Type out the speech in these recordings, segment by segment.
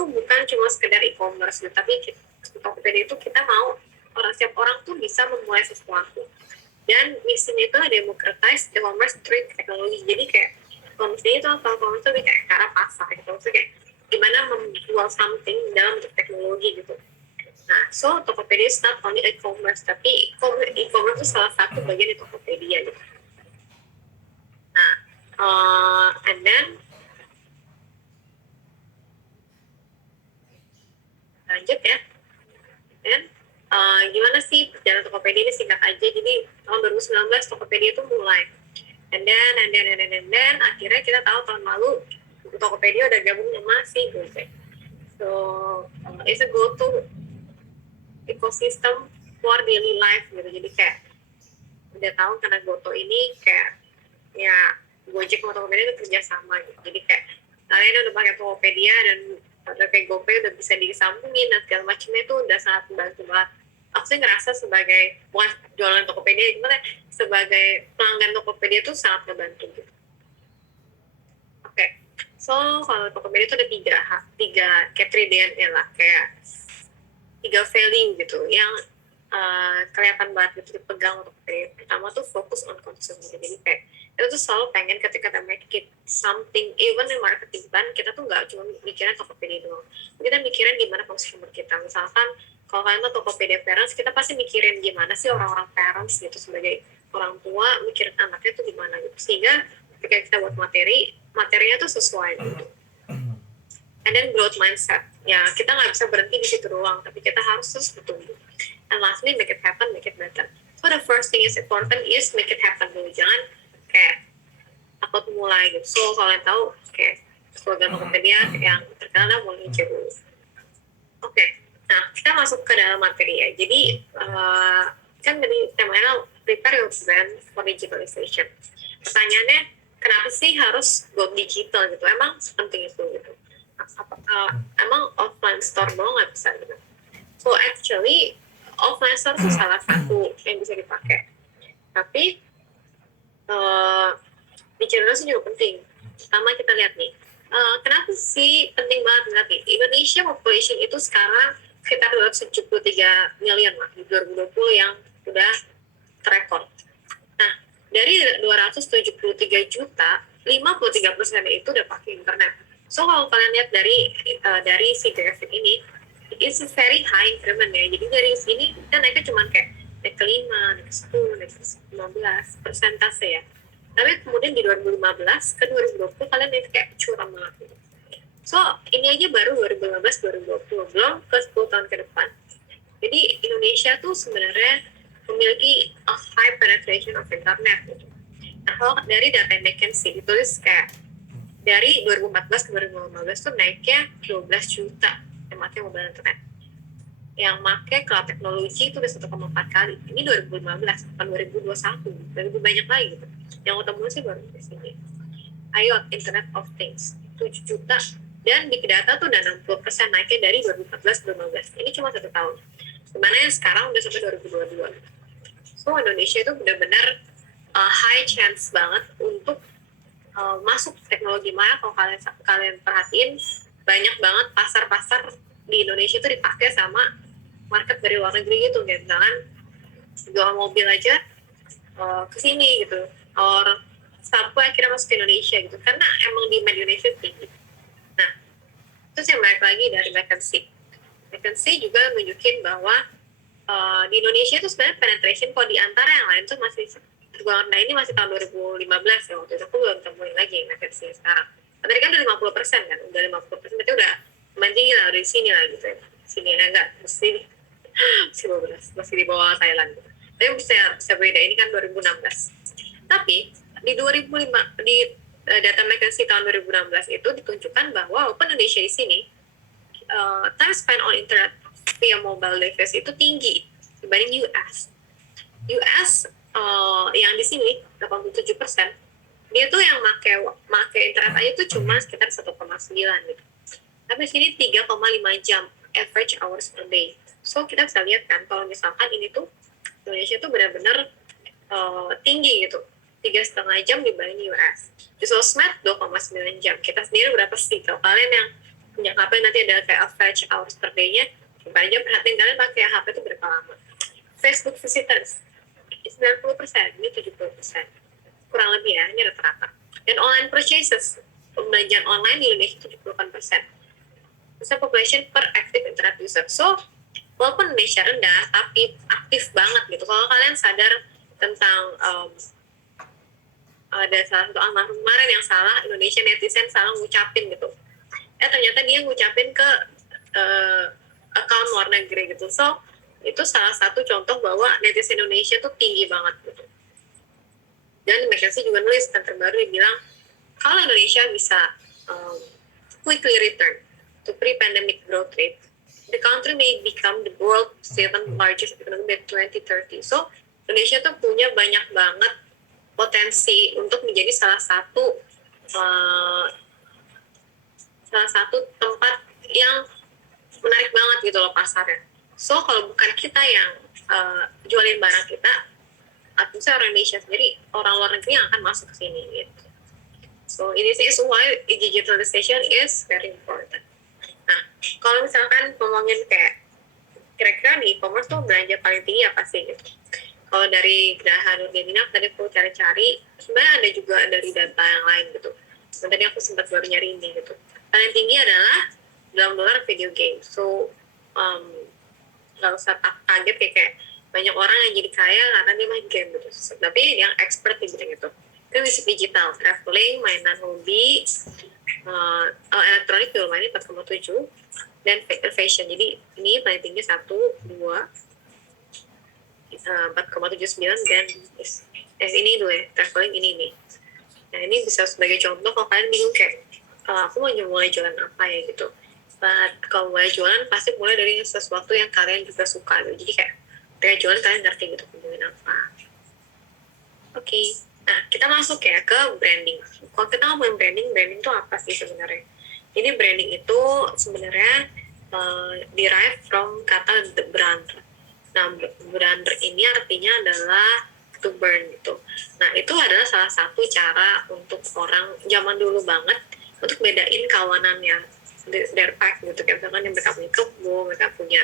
tuh bukan cuma sekedar e-commerce gitu, tapi Tokopedia itu kita mau setiap orang tuh bisa memulai sesuatu. Dan misinya itu democratize e-commerce through teknologi. Jadi kayak misalnya itu apa? Kalau itu kayak ke arah pasar gitu. Maksudnya kayak gimana menjual something dalam bentuk teknologi gitu. Nah, so Tokopedia is not only e-commerce, tapi e-commerce itu salah satu bagian dari Tokopedia gitu. Nah, and then lanjut ya. Dan gimana sih perjalanan Tokopedia ini, singkat aja. Jadi tahun 2019 Tokopedia itu mulai. And then akhirnya kita tahu tahun lalu Tokopedia udah gabung sama si Gojek. So it's a go-to ecosystem for daily life gitu. Jadi kayak udah tahu karena Goto ini kayak ya Gojek sama Tokopedia itu kerjasama gitu. Jadi kayak kalian udah pakai Tokopedia dan udah kayak GoPay udah bisa disambungin dan segala macamnya itu udah sangat membantu banget. Aku sih ngerasa sebagai bukan jualan Tokopedia, gimana sebagai pelanggan Tokopedia itu sangat membantu gitu. Oke, so kalau Tokopedia itu ada tiga kayak 3DNA lah, kayak 3 value gitu yang kelihatan banget gitu dipegang untuk Tokopedia. Pertama tuh fokus on consumer. Jadi kayak kita tuh selalu pengen ketika kita make it something, even in marketing plan, kita tuh nggak cuma mikirin Tokopedia doang. Kita mikirin gimana consumer kita. Misalkan kalau kalian tuh Tokopedia parents, kita pasti mikirin gimana sih orang-orang parents gitu sebagai orang tua, mikirin anaknya tuh gimana gitu. Sehingga ketika kita buat materinya tuh sesuai gitu. And then growth mindset. Ya, kita nggak bisa berhenti di situ doang, tapi kita harus terus bertumbuh. And lastly, make it happen, make it better. So the first thing is important is make it happen dulu. Jangan kayak takut mulai gitu. So kalian tahu kayak slogan Tokopedia yang terkenal mulai aja dulu. Oke, nah kita masuk ke dalam materi ya. Jadi kan tadi temanya prepare your brand for digitalization. Pertanyaannya, kenapa sih harus go digital gitu? Emang sepenting itu gitu? Emang offline store doang nggak bisa gitu? So actually offline store itu salah satu yang bisa dipakai. Tapi digitalisasi juga penting. Pertama kita lihat nih, kenapa sih penting banget lihat nih? Indonesia population itu sekarang sekitar 273 miliar lah di 2020 yang udah terekor. Nah, dari 273 juta, 53% itu udah pakai internet. So kalau kalian lihat dari si grafik ini, it's a very high increment ya. Jadi dari sini kita naiknya cuma kayak naik ke 5, naik ke 10, naik ke 15 persentase ya. Tapi kemudian di 2015 ke 2020 kalian naik kayak curam banget. So ini aja baru 2015-2020, belum ke 10 tahun ke depan. Jadi Indonesia tuh sebenarnya memiliki a high penetration of internet gitu. Nah kalau dari data yang McKinsey ditulis kayak dari 2014 ke 2015 tuh naiknya 12 juta yang pakai mobile internet. Yang pakai cloud teknologi itu udah 1,4 kali. Ini 2015, bukan 2021. Lebih banyak lagi gitu. Yang utama sih baru di sini. IoT, Internet of Things, 7 juta. Dan Big Data tuh udah 60% naiknya dari 2014-2015. Ini cuma 1 tahun. Dimana yang sekarang udah sampai 2022. So Indonesia itu benar-benar high chance banget untuk masuk teknologi maya. Kalau kalian perhatiin, banyak banget pasar-pasar di Indonesia itu dipakai sama market dari luar negeri gitu. Kayak misalkan jual mobil aja ke sini gitu. Or sampai akhirnya masuk ke Indonesia gitu. Karena emang demand Indonesia tinggi. Nah, terus yang balik lagi dari McKinsey. McKinsey juga nunjukin bahwa di Indonesia itu sebenarnya penetration kalau di antara yang lain tuh masih nah ini masih tahun 2015 ya, waktu itu aku belum temuin lagi McKinsey sekarang. Tadi kan udah 50% kan, udah 50%, berarti udah tinggi lah dari sini lah gitu ya. Sini enggak, masih 12, masih di bawah Thailand gitu. Tapi bisa beda, ini kan 2016. Tapi di 2005 di data McKinsey tahun 2016 itu ditunjukkan bahwa walaupun Indonesia di sini time spent on internet via mobile device itu tinggi dibanding US. US yang di sini 87%, dia tuh yang make internet aja tuh cuma sekitar 1,9 gitu. Tapi sini 3,5 jam average hours per day. So kita bisa lihat kan kalau misalkan ini tuh Indonesia tuh benar-benar tinggi gitu, 3,5 jam dibanding US. Di sosmed 2,9 jam. Kita sendiri berapa sih? Kalau kalian yang punya HP nanti ada kayak average hours per day-nya, coba aja perhatiin kalian pakai HP itu berapa lama. Facebook visitors 90%, ini 70%, kurang lebih ya, ini rata-rata. Dan online purchases, pembelanjaan online di Indonesia 78%. Percent population per active internet user. So, walaupun Indonesia rendah, tapi aktif banget gitu. Kalau kalian sadar tentang ada salah satu almarhum kemarin yang salah, Indonesia netizen salah ngucapin gitu. Ternyata dia ngucapin ke account luar negeri gitu. So, itu salah satu contoh bahwa netizen Indonesia tuh tinggi banget gitu. Dan McKinsey juga nulis yang terbaru, dia bilang kalau Indonesia bisa quickly return to pre-pandemic growth rate, the country may become the world's seventh largest economy by 2030. So, Indonesia tuh punya banyak banget potensi untuk menjadi salah satu tempat yang menarik banget gitu loh pasarnya. So, kalau bukan kita yang jualin barang kita, atau misalnya orang Indonesia sendiri, orang luar negeri yang akan masuk ke sini gitu. So, this is why digitalization is very important. Nah, kalau misalkan ngomongin kayak kira-kira di e-commerce tuh belanja paling tinggi apa sih gitu. Kalau dari Graha Nurdiana tadi aku cari-cari, sebenarnya ada juga dari data yang lain gitu. Dan tadi aku sempat baru nyari ini gitu. Paling tinggi adalah dalam dolar video game. So, nggak usah kaget kayak banyak orang yang jadi kaya karena dia main game gitu. Tapi yang expert di bidang itu musik digital, traveling, mainan hobi, elektronik juga mainnya 4,7, dan fashion. Jadi ini paling tinggi 1, 2, 4,79, dan ini dulu ya, traveling ini nih. Nah, ini bisa sebagai contoh kalau kalian bingung kayak aku mau mulai jualan apa ya gitu. Kalau mulai jualan pasti mulai dari sesuatu yang kalian juga suka gitu. Jadi kayak ketika jualan kalian ngerti gitu ngomongin apa. Oke. Nah, kita masuk ya ke branding. Kalau kita ngomongin branding itu apa sih sebenarnya? Jadi branding itu sebenarnya derived from kata the brand. Nah, brander ini artinya adalah to burn gitu. Nah, itu adalah salah satu cara untuk orang zaman dulu banget untuk bedain kawanannya, their pack gitu. Kayak misalkan mereka punya kebo, mereka punya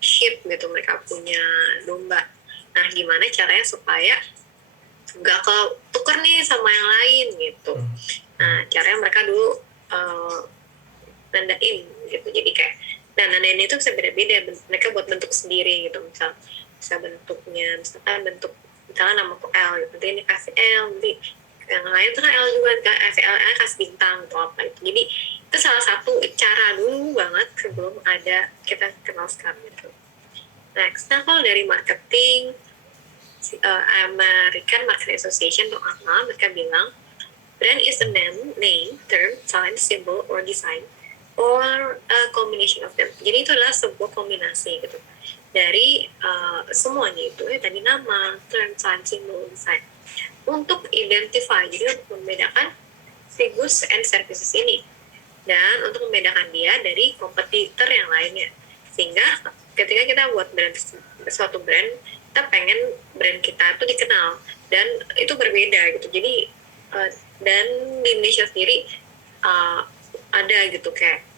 sheep gitu, mereka punya domba. Nah, gimana caranya supaya nggak ketuker nih sama yang lain gitu. Nah, caranya mereka dulu nandain gitu. Jadi kayak, dan nandain itu bisa beda-beda. Mereka buat bentuk sendiri gitu. Bisa bentuknya, misalkan nama aku L gitu. Nanti ini kasih L, nanti yang lain tuh kan L juga, kasih L kasih bintang atau apa itu. Jadi itu salah satu cara dulu banget sebelum ada kita kenal sekarang gitu. Next, nah kalau dari marketing, American Marketing Association atau AMA, mereka bilang brand is a name, term, sign, symbol, or design, or a combination of them. Jadi itu adalah sebuah kombinasi gitu dari semuanya itu ya, tadi nama, term, sign, symbol, design, untuk identify, jadi untuk membedakan si goods and services ini, dan untuk membedakan dia dari kompetitor yang lainnya. Sehingga ketika kita buat suatu brand, kita pengen brand kita itu dikenal dan itu berbeda gitu. Jadi dan di Indonesia sendiri ada gitu kayak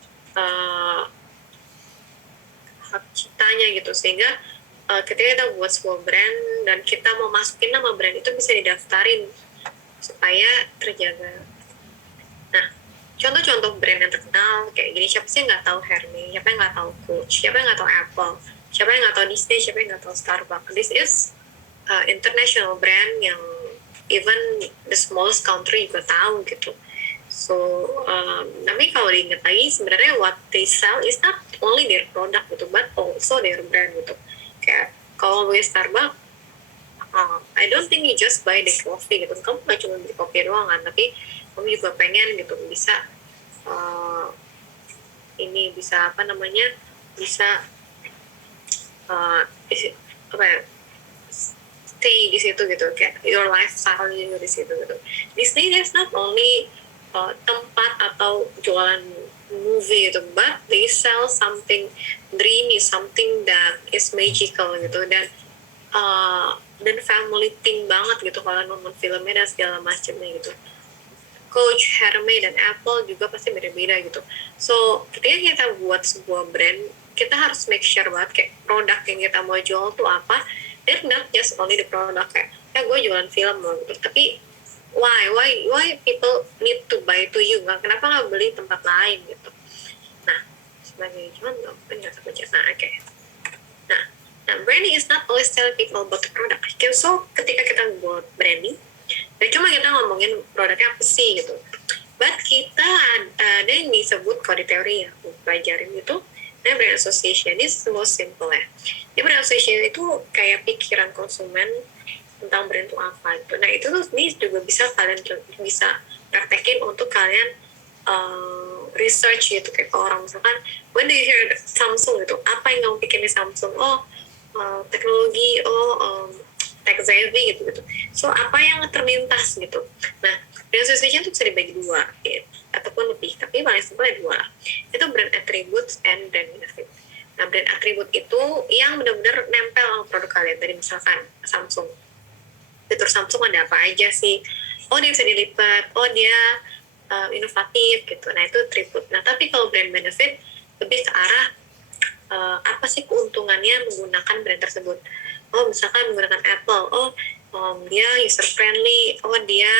hak ciptanya gitu, sehingga ketika kita buat sebuah brand dan kita mau masukin nama brand itu bisa didaftarin supaya terjaga. Nah, contoh-contoh brand yang terkenal kayak gini, siapa sih yang nggak tahu Hermes, siapa yang nggak tahu Coach, siapa yang nggak tahu Apple, siapa yang nggak tahu Disney, siapa yang nggak tahu Starbucks. This is international brand yang even the smallest country juga tahu gitu. So, tapi kalau diingat lagi, sebenarnya what they sell is not only their product gitu, but also their brand gitu. Kayak kalau beli Starbucks, I don't think you just buy the coffee gitu. Kamu nggak cuma beli kopi doang kan, tapi kamu juga pengen gitu bisa bisa stay di situ gitu, kayak your lifestyle juga di situ gitu. Disney is not only tempat atau jualan movie gitu, but they sell something dreamy, something that is magical gitu, dan family thing banget gitu kalau nonton filmnya dan segala macamnya gitu. Coach, Hermes, dan Apple juga pasti beda-beda gitu. So ketika kita buat sebuah brand, kita harus make sure banget kayak produk yang kita mau jual tuh apa, dan not just only the product kayak gue jualan film loh gitu, tapi why people need to buy to you, kenapa nggak beli tempat lain gitu. Nah, sebagai contoh penjelasan baca. Nah, branding is not always telling people about the product. So, ketika kita buat branding, dan cuma kita ngomongin produknya apa sih gitu. But kita ada yang disebut kalau di teori ya, pelajarin itu, nah brand association ini most simple ya. Jadi brand association itu kayak pikiran konsumen tentang brand itu apa gitu. Nah itu tuh ini juga bisa kalian bisa praktekin untuk kalian research gitu, kayak orang misalkan when do you hear Samsung gitu, apa yang kamu pikir di Samsung? Teknologi, tech savvy gitu. So apa yang terlintas gitu. Nah, brand association itu bisa dibagi dua gitu, ataupun lebih, tapi paling simpel ada dua. Itu brand attributes and brand benefit. Nah, brand attribute itu yang benar-benar nempel sama produk kalian. Tadi misalkan Samsung, fitur Samsung ada apa aja sih? Oh, dia bisa dilipat, oh dia inovatif gitu. Nah, itu attribute. Nah, tapi kalau brand benefit lebih ke arah apa sih keuntungannya menggunakan brand tersebut. Oh, misalkan menggunakan Apple, dia user friendly, dia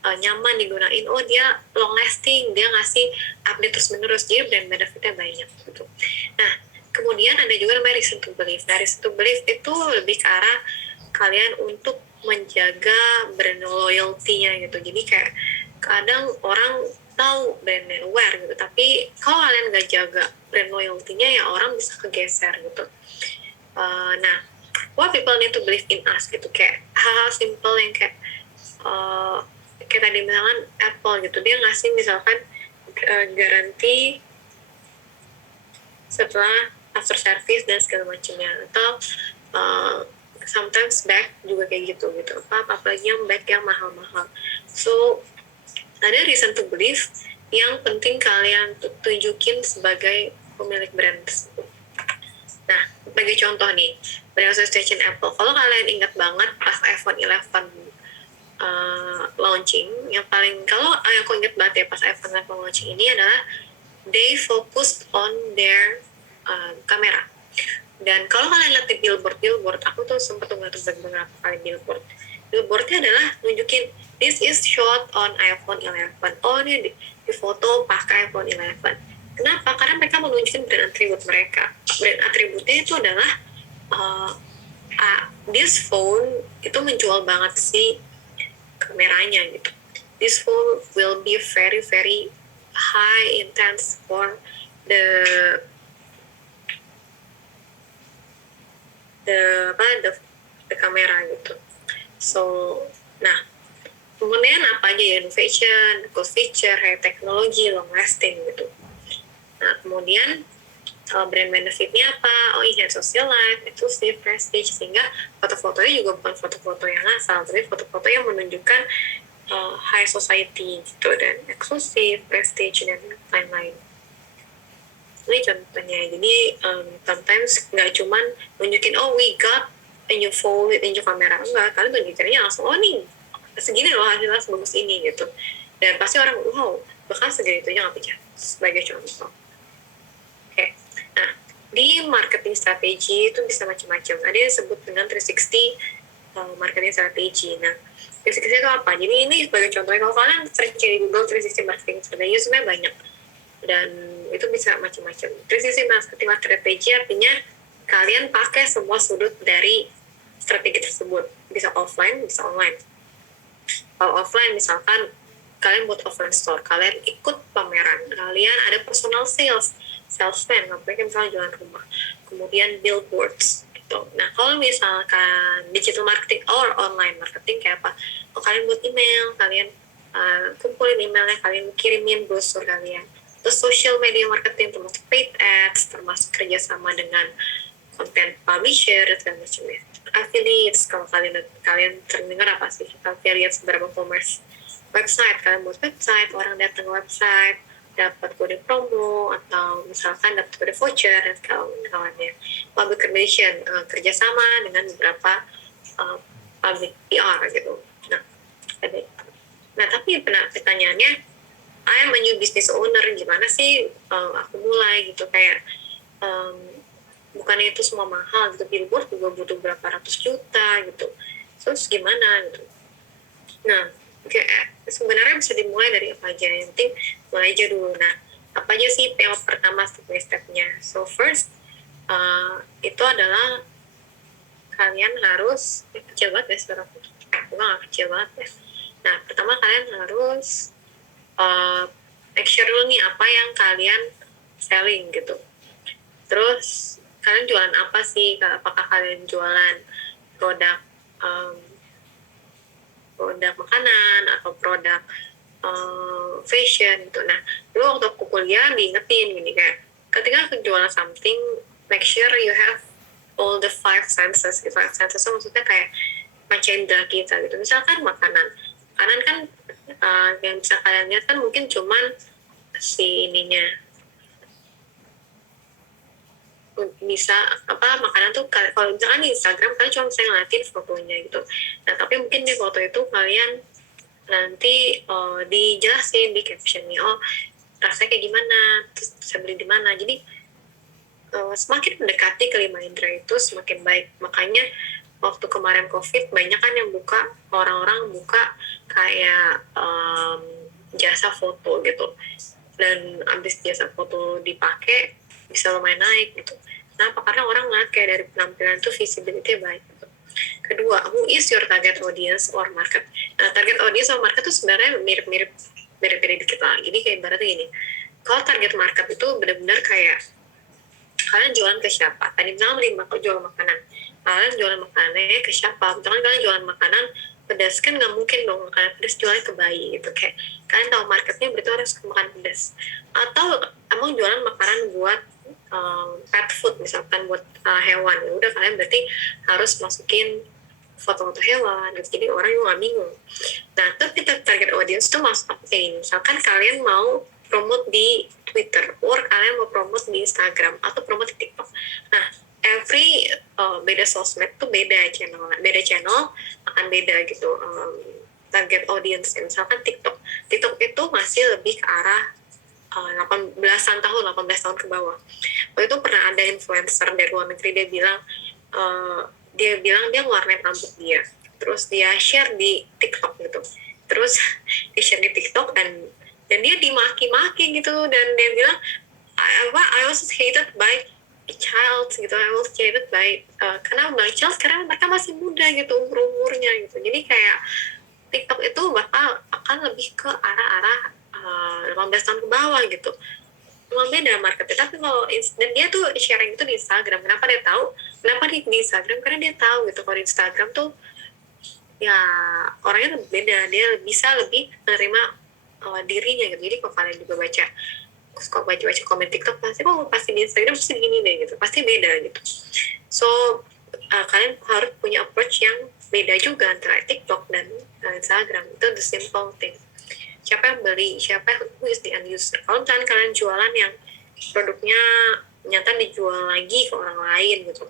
nyaman digunain, dia long lasting, dia ngasih update terus menerus, jadi brand benefitnya banyak gitu. Nah, kemudian ada juga namanya reason to believe. Nah, reason to believe itu lebih ke arah kalian untuk menjaga brand loyalty-nya gitu. Jadi kayak kadang orang tahu brandnya aware gitu, tapi kalau kalian nggak jaga brand loyalty-nya ya orang bisa kegeser gitu. Nah, what people need to believe in us gitu, kayak hal-hal simple yang kayak tadi misalkan Apple gitu, dia ngasih misalkan garansi setelah after service dan segala macamnya, atau sometimes bag juga kayak gitu apalagi yang bag yang mahal-mahal. So ada reason to believe yang penting kalian tunjukin sebagai pemilik brand tersebut. Nah, sebagai contoh nih, brand association Apple. Kalau kalian ingat banget pas iPhone 11 launching, yang aku ingat banget ya pas iPhone 11 launching ini adalah they focused on their kamera. Dan kalau kalian lihat di billboard, aku tuh sempat ngeliat beberapa kali billboardnya adalah nunjukin this is shot on iPhone 11. Oh, ini di foto pakai iPhone 11. Kenapa? Karena mereka menunjukkan brand atribut mereka. Brand atributnya itu adalah this phone itu menjual banget sih kameranya gitu. This phone will be very very high intense for the kamera gitu. So, nah, kemudian apa aja ya, innovation, cool feature, high technology, long lasting gitu. Nah, kemudian brand benefitnya apa? Oh, enhance social life, exclusive, prestige, sehingga foto-fotonya juga bukan foto-foto yang asal, tapi foto-foto yang menunjukkan high society gitu, dan eksklusif, prestige, dan lain-lain. Ini contohnya. Jadi sometimes nggak cuman nunjukin we got a new phone with a new camera, enggak, kalian tunjukinnya langsung nih segini loh hasilnya sebagus ini gitu, dan pasti orang wow bahkan segitunya nggak bisa, sebagai contoh. Oke. Nah, di marketing strategi itu bisa macam-macam. Ada yang disebut dengan 360 marketing strategi. Nah, 360 itu apa? Jadi ini sebagai contohnya, kalau kalian search di Google 360 marketing strategi sebenarnya banyak, dan itu bisa macam-macam. 360 marketing strategi artinya kalian pakai semua sudut dari strategi tersebut, bisa offline, bisa online. Kalau offline misalkan kalian buat offline store, kalian ikut pameran, kalian ada personal salesman, mereka misalnya jualan rumah, kemudian billboards gitu. Nah, kalau misalkan digital marketing or online marketing kayak apa? Kalian buat email, kalian kumpulin emailnya, kalian kirimin brosur kalian. Terus social media marketing termasuk paid ads, termasuk kerjasama dengan content publisher dan segala macamnya. Affiliates, kalau kalian sering dengar apa sih affiliates, beberapa commerce website, kalian buat website, orang datang ke website dapat kode promo, atau misalkan dapat kode voucher dan kawan-kawannya. Public relation, kerjasama dengan beberapa public PR gitu. Nah, ada Nah tapi pertanyaannya, I am a new business owner, gimana sih aku mulai gitu, kayak bukannya itu semua mahal gitu, billboard juga butuh berapa ratus juta gitu, terus gimana gitu. Nah kayak sebenarnya bisa dimulai dari apa aja, yang penting mulai aja dulu. Nah apa aja sih yang pertama step by stepnya? So first itu adalah kalian harus kecil banget ya suara aku nggak kecil banget ya. Nah pertama kalian harus make sure dulu nih apa yang kalian selling gitu. Terus kalian jualan apa sih? Apakah kalian jualan produk um, produk makanan atau produk fashion gitu. Nah dulu waktu aku kuliah diingetin gini, kayak ketika aku jualan something, make sure you have all the five senses. Five senses itu maksudnya kayak panca indera kita gitu. Misalkan makanan kan yang bisa kalian lihat kan mungkin cuman si ininya, bisa apa makanan tuh kalau misalkan di Instagram kalian cuma bisa ngeliatin fotonya gitu. Nah tapi mungkin di foto itu kalian nanti dijelasin di captionnya, oh rasanya kayak gimana, terus bisa beli di mana. Jadi semakin mendekati kelima indera itu semakin baik. Makanya waktu kemarin COVID banyak kan yang buka, orang-orang buka kayak jasa foto gitu, dan abis jasa foto dipakai bisa lumayan naik gitu. Kenapa? Karena orang ngeliat kayak dari penampilan tuh visibility baik gitu. Kedua, who is your target audience or market? Nah, target audience or market tuh sebenarnya mirip-mirip beda-beda dikit lah. Jadi kayak ibaratnya gini, kalau target market itu benar-benar kayak kalian jualan ke siapa? Tadi misalnya beli jual makanan, kalian jualan makanannya ke siapa? Misalkan kalian jualan makanan pedas, kan nggak mungkin dong makanan pedas jualnya ke bayi gitu. Kayak kalian tahu marketnya berarti harus ke makan pedas. Atau emang jualan makanan buat pet food, misalkan buat hewan, ya udah kalian berarti harus masukin foto-foto hewan gitu, jadi orang juga nggak bingung. Nah terus kita target audience tuh masuk apa ini, misalkan kalian mau promote di Twitter, or kalian mau promote di Instagram atau promote di TikTok. Nah every beda sosmed tuh beda channel akan beda gitu target audience. Misalkan TikTok itu masih lebih ke arah 18 tahun ke bawah. Waktu itu pernah ada influencer dari luar negeri, dia bilang dia ngewarnain rambut dia, terus dia share di TikTok gitu, terus dia share di TikTok dan dia dimaki-maki gitu, dan dia bilang I was hated by a child gitu, I was hated by karena by child karena mereka masih muda gitu umurnya gitu. Jadi kayak TikTok itu bakal akan lebih ke arah-arah 18 tahun ke bawah gitu. Memang beda marketnya. Tapi kalau dan dia tuh sharing itu di Instagram. Kenapa dia tahu? Kenapa di Instagram? Karena dia tahu gitu kalau di Instagram tuh ya orangnya lebih beda. Dia bisa lebih menerima dirinya gitu. Jadi kalau kalian juga baca komen TikTok, pasti di Instagram pasti gini deh gitu. Pasti beda gitu. So kalian harus punya approach yang beda juga antara TikTok dan Instagram. Itu the simple thing. Siapa yang beli, siapa yang who is the end user. Kalau misalkan kalian jualan yang produknya nyata dijual lagi ke orang lain gitu,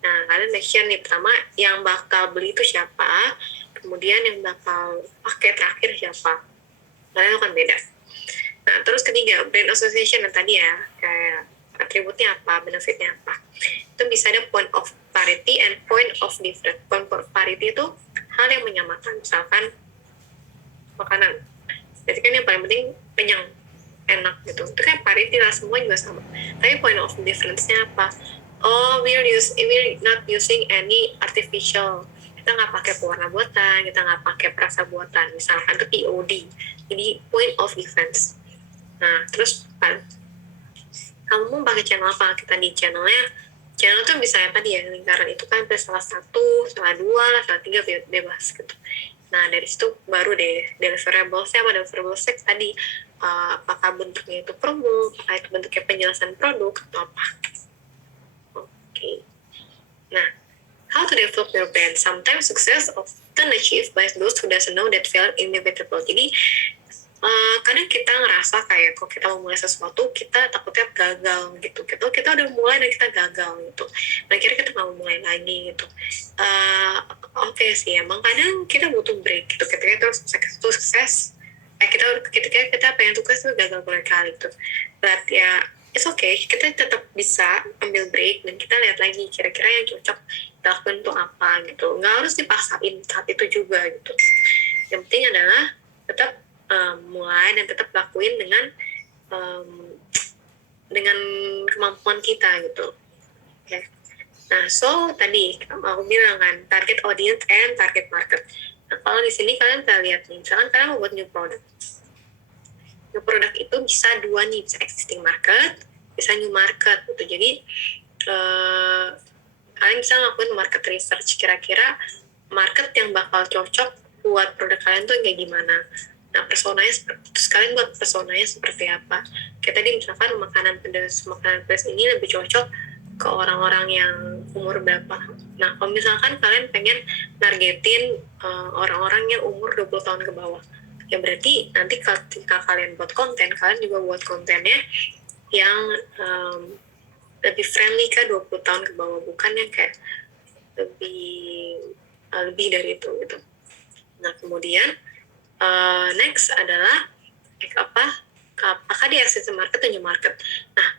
nah kalian make sure nih, pertama yang bakal beli itu siapa, kemudian yang bakal pakai terakhir siapa, kalian akan beda. Nah terus ketiga, brand association yang tadi ya, kayak atributnya apa, benefitnya apa, itu bisa ada point of parity and point of difference. Point of parity itu hal yang menyamakan, misalkan makanan, jadi kan yang paling penting kenyang, enak gitu, itu kan parity lah, semua juga sama. Tapi point of difference-nya apa? Oh, we're not using any artificial, kita nggak pakai pewarna buatan, kita nggak pakai perasa buatan, misalkan itu POD. Jadi point of difference. Nah terus kamu mau pakai channel apa? Kita di channel tuh bisa yang tadi ya, lingkaran itu kan salah satu, salah dua lah, salah tiga, bebas gitu. Nah dari situ baru deh deliverablesnya apa deliverables tadi, apakah bentuknya itu promo, apakah itu bentuknya penjelasan produk atau apa. Oke. Nah, how to develop your brand? Sometimes success often achieved by those who doesn't know that failure inevitable. Jadi kadang kita ngerasa kayak kalau kita mau mulai sesuatu kita takutnya gagal gitu, kita udah mulai dan kita gagal gitu, nah akhirnya kita nggak mau mulai lagi gitu. Oke sih, emang kadang kita butuh break gitu ketika kita sukses, ketika kita pengen sukses tuh gagal berkali gitu, but ya it's okay, kita tetap bisa ambil break dan kita lihat lagi kira-kira yang cocok kita lakukan tuh apa gitu, nggak harus dipaksain saat itu juga gitu. Yang penting adalah tetap mulai dan tetap lakuin dengan kemampuan kita gitu. Okay. Nah, so tadi aku bilang kan target audience and target market. Nah, kalau di sini kalian bisa lihat nih, misalkan kalian mau buat new product. New product itu bisa dua nih, bisa existing market, bisa new market gitu. Jadi kalian bisa ngelakuin market research, kira-kira market yang bakal cocok buat produk kalian tuh kayak gimana. Nah, personanya terus kalian buat personanya seperti apa. Kayak tadi misalkan makanan pedas ini lebih cocok ke orang-orang yang umur berapa. Nah, kalau misalkan kalian pengen targetin orang-orang yang umur 20 tahun ke bawah, ya berarti nanti ketika kalian buat konten, kalian juga buat kontennya yang lebih friendly ke 20 tahun ke bawah, bukan yang kayak lebih dari itu gitu. Nah, kemudian next adalah apakah di existing market atau new market. Nah,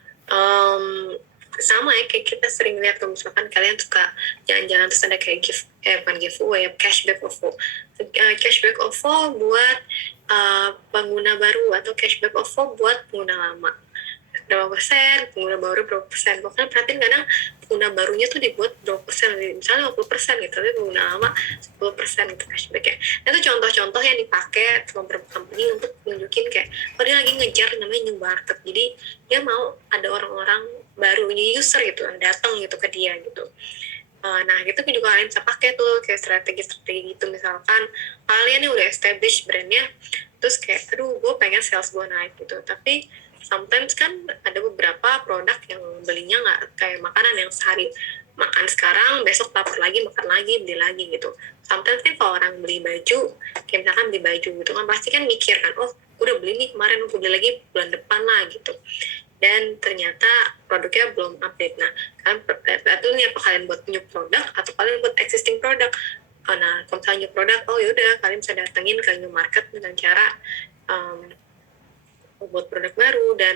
sama ya kayak kita sering lihat kalau misalkan kalian suka jalan-jalan terus ada kayak bukan giveaway, cashback OVO buat pengguna baru atau cashback OVO buat pengguna lama. Berapa persen, pengguna baru berapa persen. Pokoknya perhatiin kadang pengguna barunya tuh dibuat berapa persen, misalnya 50% gitu, tapi pengguna lama 10% gitu cashback-nya. Nah, itu contoh-contoh yang dipakai sama beberapa company untuk nunjukin kayak, dia lagi ngejar namanya new market. Jadi dia mau ada orang-orang baru, new user gitu, yang datang gitu ke dia gitu. Nah, gitu juga kalian bisa pakai tuh kayak strategi-strategi gitu. Misalkan kalian yang udah establish brandnya, terus kayak, gue pengen sales gue naik gitu, tapi sometimes kan ada beberapa produk yang belinya nggak kayak makanan yang sehari makan sekarang, besok lapar lagi, makan lagi, beli lagi gitu. Sometimes kan kalau orang beli baju, kayak misalkan beli baju gitu kan, pasti kan mikir kan, udah beli nih kemarin, gue beli lagi bulan depan lah gitu. Dan ternyata produknya belum update. Nah, kalian nih apa kalian buat new produk atau kalian buat existing produk? Nah, kalau misalnya new produk, yaudah kalian bisa datengin ke new market dengan cara buat produk baru, dan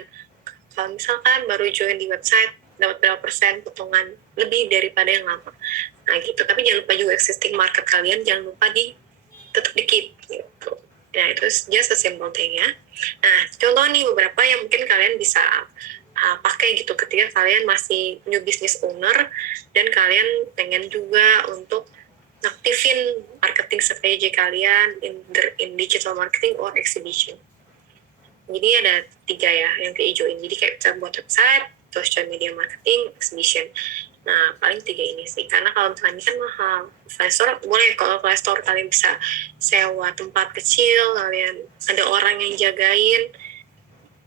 kalau misalkan baru join di website dapat berapa persen potongan lebih daripada yang lama. Nah gitu, tapi jangan lupa juga existing market kalian jangan lupa tetap di keep gitu. Nah itu just a simple thing ya. Nah contoh nih beberapa yang mungkin kalian bisa pakai gitu ketika kalian masih new business owner dan kalian pengen juga untuk aktifin marketing strategi kalian in digital marketing or exhibition. Jadi ada 3 ya yang keijoin. Jadi kayak bisa buat website, social media marketing, exhibition. Nah, paling 3 ini sih. Karena kalau misalnya ini kan mahal. Flystore boleh, kalau Flystore kalian bisa sewa tempat kecil, kalian ada orang yang jagain.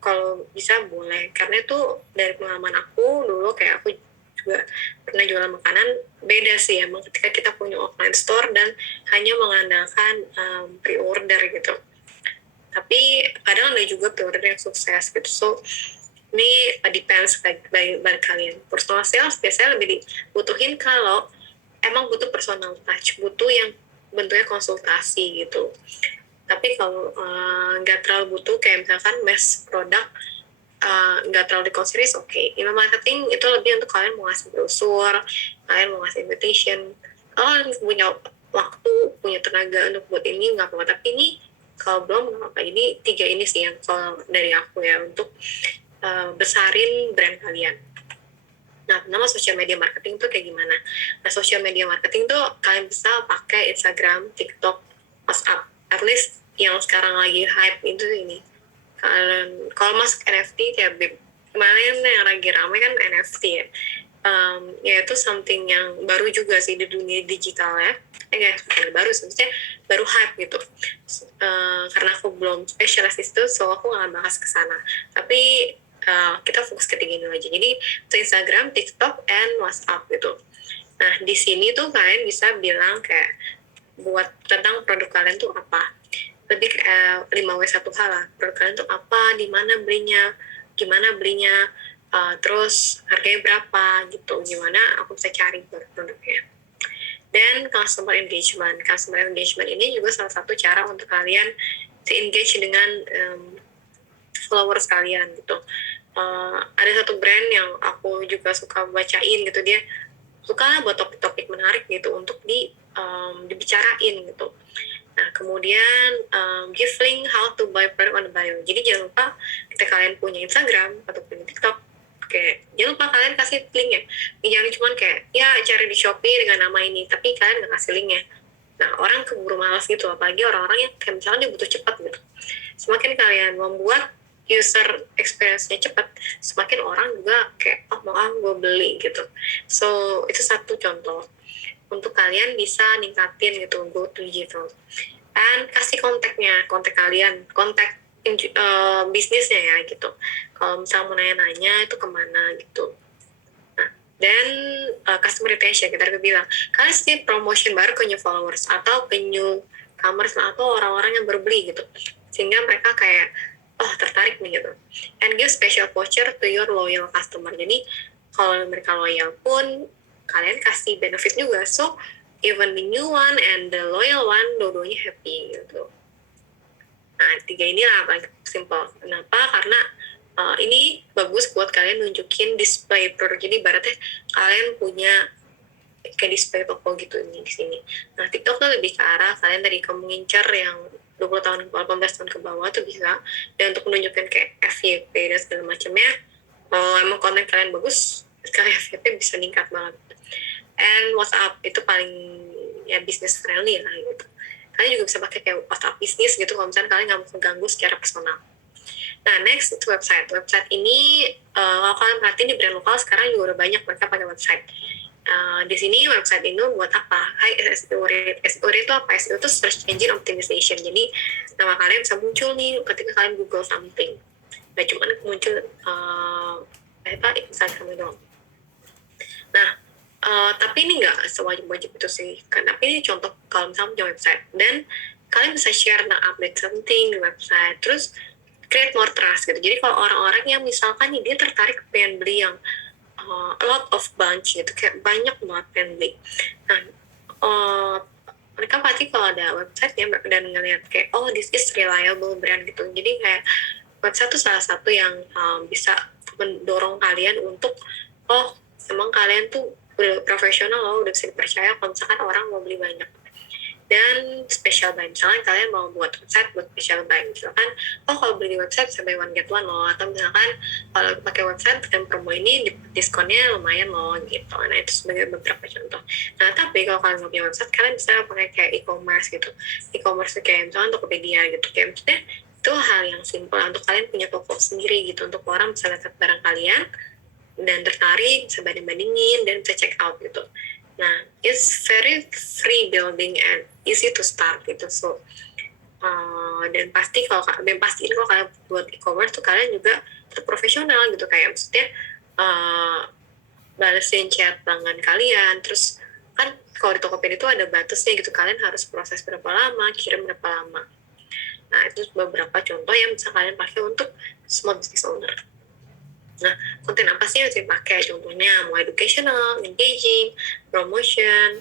Kalau bisa boleh. Karena itu dari pengalaman aku dulu, kayak aku juga pernah jualan makanan, beda sih emang ketika kita punya offline store dan hanya mengandalkan pre-order gitu. Tapi kadang ada juga pre-order yang sukses gitu. So ini depends by kalian. Personal sales biasanya lebih dibutuhin kalau emang butuh personal touch, butuh yang bentuknya konsultasi gitu. Tapi kalau nggak terlalu butuh, kayak misalkan mass product, nggak terlalu di-consider, oke. Email marketing itu lebih untuk kalian mau ngasih brosur, kalian mau ngasih invitation. Kalau kalian punya waktu, punya tenaga untuk buat ini, nggak apa-apa. Tapi ini kalau belum, nggak apa-apa. Jadi 3 ini sih yang kalau dari aku ya, untuk besarin brand kalian. Nah, nama social media marketing tuh kayak gimana? Nah, social media marketing tuh kalian bisa pakai Instagram, TikTok, WhatsApp. At least yang sekarang lagi hype itu ini. Kalau masuk NFT ya, kemarin yang lagi ramai kan NFT ya. Ya itu something yang baru juga sih di dunia digital ya. Bukan baru, sebenarnya baru hype gitu. Karena aku belum spesialis di situ, so aku nggak bahas ke sana. Tapi kita fokus ke 3 ini aja. Jadi Instagram, TikTok, and WhatsApp gitu. Nah di sini tuh kalian bisa bilang kayak buat tentang produk kalian tuh apa. lebih ke 5W1H lah. Produk kalian tuh apa, di mana belinya, gimana belinya, terus harganya berapa gitu, gimana aku bisa cari produknya. Dan customer engagement ini juga salah satu cara untuk kalian to engage dengan followers kalian gitu. Ada satu brand yang aku juga suka bacain gitu, dia suka buat topik-topik menarik gitu untuk dibicarain gitu. Nah, kemudian give link how to buy product on the bio. Jadi jangan lupa ketika kalian punya Instagram atau punya TikTok, jangan lupa kalian kasih linknya. Jangan cuma kayak, ya cari di Shopee dengan nama ini, tapi kalian nggak kasih linknya. Nah, orang keburu malas gitu, apalagi orang-orang yang kayak misalnya dia butuh cepat gitu. Semakin kalian membuat user experience-nya cepat, semakin orang juga kayak, oh mau gue beli gitu. So, itu satu contoh untuk kalian bisa ningkatin gitu go to digital. Dan kasih kontak kalian, kontak bisnisnya ya gitu. Kalau misalnya mau nanya-nanya itu kemana gitu. Nah, dan customer retention, kita udah bilang, kalian sih promotion baru ke new followers atau ke new commerce atau orang-orang yang berbeli gitu. Sehingga mereka kayak, oh tertarik nih gitu. And give special voucher to your loyal customer. Jadi kalau mereka loyal pun kalian kasih benefit juga. So even the new one and the loyal one dua-duanya happy gitu. Nah, 3 inilah paling simple. Kenapa? Karena ini bagus buat kalian nunjukin display produk. Jadi ibaratnya kalian punya kayak display toko gitu nih di sini. Nah, TikTok tuh lebih ke arah kalian tadi kamu ngincar yang 20 tahun, 18 tahun ke bawah tuh bisa. Dan untuk menunjukkan kayak FYP dan segala macamnya, kalau emang konten kalian bagus, sekali FYP bisa meningkat banget. And WhatsApp itu paling ya business friendly lah gitu. Kalian juga bisa pakai kayak WhatsApp bisnis gitu kalau misalnya kalian nggak mau mengganggu secara personal. Nah, next itu website. Website ini kalau kalian perhatiin di brand lokal sekarang juga udah banyak mereka pakai website. Di sini website ini buat apa? SEO rate. SEO rate itu apa? SEO itu search engine optimization. Jadi nama kalian bisa muncul nih ketika kalian Google something. Gak cuma muncul Instagram doang. Nah, tapi ini nggak sewajib-wajib itu sih. Tapi ini contoh kalau misalnya punya website. Dan kalian bisa share tentang update something di website. Terus create more trust gitu. Jadi kalau orang-orang yang misalkan nih dia tertarik pengen beli yang a lot of bunch gitu, kayak banyak banget pengen beli. Nah, mereka pasti kalau ada website ya dan ngeliat kayak, oh this is reliable brand gitu. Jadi kayak website itu salah satu yang bisa mendorong kalian untuk, oh emang kalian tuh udah profesional loh, udah bisa dipercaya kalau misalkan orang mau beli banyak. Dan special buy, misalkan kalian mau buat website buat special buy, misalkan oh kalau beli di website bisa buy one get one loh, atau misalkan kalau pakai website dan promo ini diskonnya lumayan loh gitu. Nah itu sebagai beberapa contoh. Nah tapi kalau kalian nggak punya website, kalian bisa pakai kayak e-commerce gitu. E-commerce kayak misalkan Tokopedia gitu, kayak maksudnya itu hal yang simpel untuk kalian punya toko sendiri gitu, untuk orang bisa lihat barang kalian dan tertarik, bisa banding-bandingin dan bisa check out gitu. Nah, it's very free building and easy to start gitu. So, dan pastiin kalau kalian buat e-commerce tuh kalian juga tetap profesional gitu, kayak maksudnya balesin chat pelanggan kalian. Terus kan kalau di Tokopedia itu ada batasnya gitu, kalian harus proses berapa lama, kirim berapa lama. Nah, itu beberapa contoh yang bisa kalian pakai untuk small business owner. Nah, konten apa sih yang bisa dipakai? Contohnya mau educational, engaging, promotion,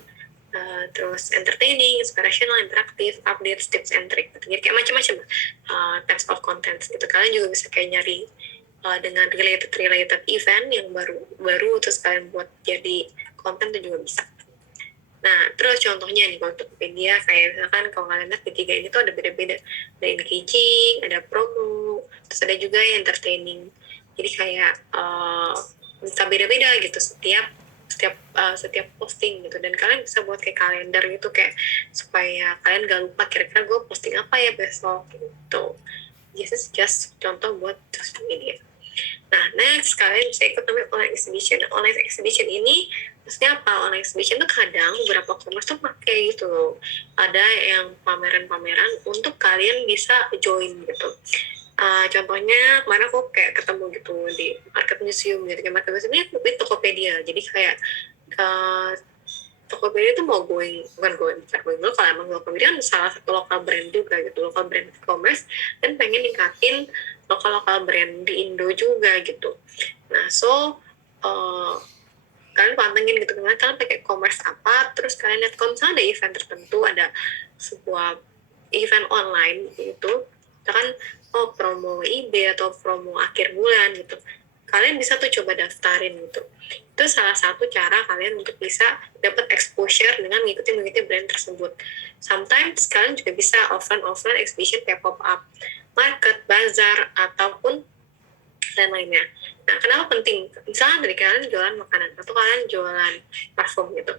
terus entertaining, inspirational, interaktif, updates, tips and trick. Jadi kayak macam-macam types of content gitu. Kalian juga bisa kayak nyari dengan related event yang baru terus kalian buat jadi konten itu juga bisa. Nah, terus contohnya nih, kalau Tokopedia, kayak misalkan kalau kalian lihat ketiga ini tuh ada beda-beda. Ada engaging, ada promo, terus ada juga yang entertaining. Jadi kayak bisa beda-beda gitu setiap posting gitu. Dan kalian bisa buat kayak kalender gitu, kayak supaya kalian gak lupa kira-kira gue posting apa ya besok gitu. This is just contoh buat social media. Nah, next kalian bisa ikut namanya online exhibition. Online exhibition ini maksudnya apa? Online exhibition tuh kadang beberapa commerce tuh pakai gitu loh. Ada yang pameran-pameran untuk kalian bisa join gitu. Contohnya kemarin aku kayak ketemu gitu di market museum gitu. Market museum ini Tokopedia. Jadi kayak Tokopedia itu bukan going local. Emang Tokopedia kan salah satu lokal brand juga gitu, lokal brand e-commerce, dan pengen ningkatin lokal brand di Indo juga gitu. Nah, uh, kalian pantengin gitu, kalian pakai e-commerce apa, terus kalian lihat kalau misalnya ada event tertentu, ada sebuah event online gitu, misalkan promo IB atau promo akhir bulan gitu, kalian bisa tuh coba daftarin gitu. Itu salah satu cara kalian untuk bisa dapat exposure dengan mengikuti brand tersebut. Sometimes kalian juga bisa offline exhibition kayak pop up market, bazar, ataupun lain-lainnya. Nah, kenapa penting? Misalnya dari kalian jualan makanan atau kalian jualan parfum gitu.